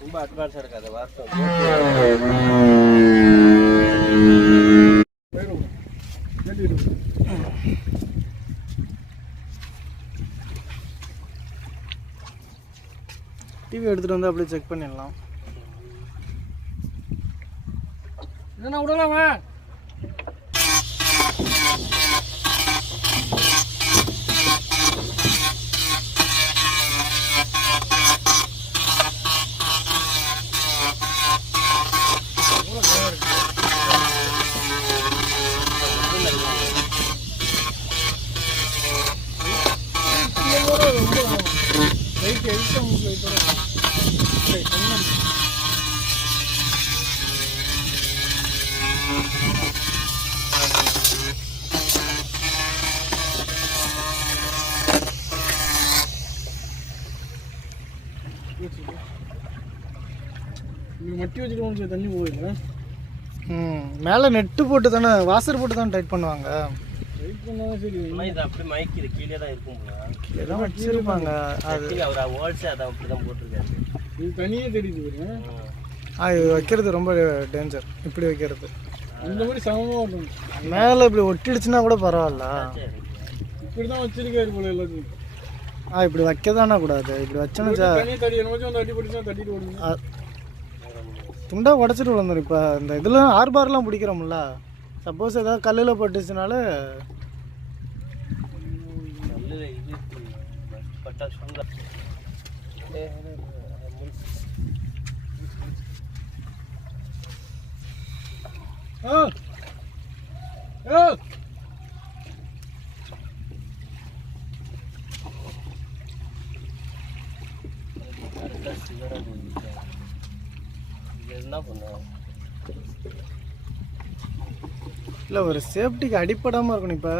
ரொம்ப அட்வான்ஸாக இருக்காது வாஸ்தவம். டிவி எடுத்துகிட்டு வந்து அப்படியே செக் பண்ணிடலாம். என்ன விடலாமா? மட்டி வச்சுட்டு கொஞ்சம் தண்ணி போகுது. மேலே நெட்டு போட்டு தானே வாசர் போட்டு தானே டைட் பண்ணுவாங்க. டைட் பண்ணாதான் சரி. இது அப்படி மைக்கு கீழே தான் இருக்கும், கீழே தான் வச்சிருப்பாங்க. அது அவர் ஹோல்ஸே அதை அப்படி தான் போட்டிருக்காரு. இது தனியே தெரியுது. இது வைக்கிறது ரொம்ப டேஞ்சர். இப்படி வைக்கிறது இந்த மாதிரி சமமாக வரணும். மேலே இப்படி ஒட்டிடுச்சுன்னா கூட பரவாயில்ல. இப்படி தான் வச்சிருக்காரு போல எல்லாத்தையும். இப்படி வைக்க தானே கூடாது. இப்படி வச்சோன்னா துண்டா உடச்சிட்டு விழுந்துடும். இப்போ இந்த இதில் ஆர்பார்லாம் பிடிக்கிறோம்ல, சப்போஸ் ஏதாவது கல்லில் பட்டுச்சுனால இல்லை, ஒரு சேஃப்டிக்கு அடிப்படாமல் இருக்கணும். இப்போ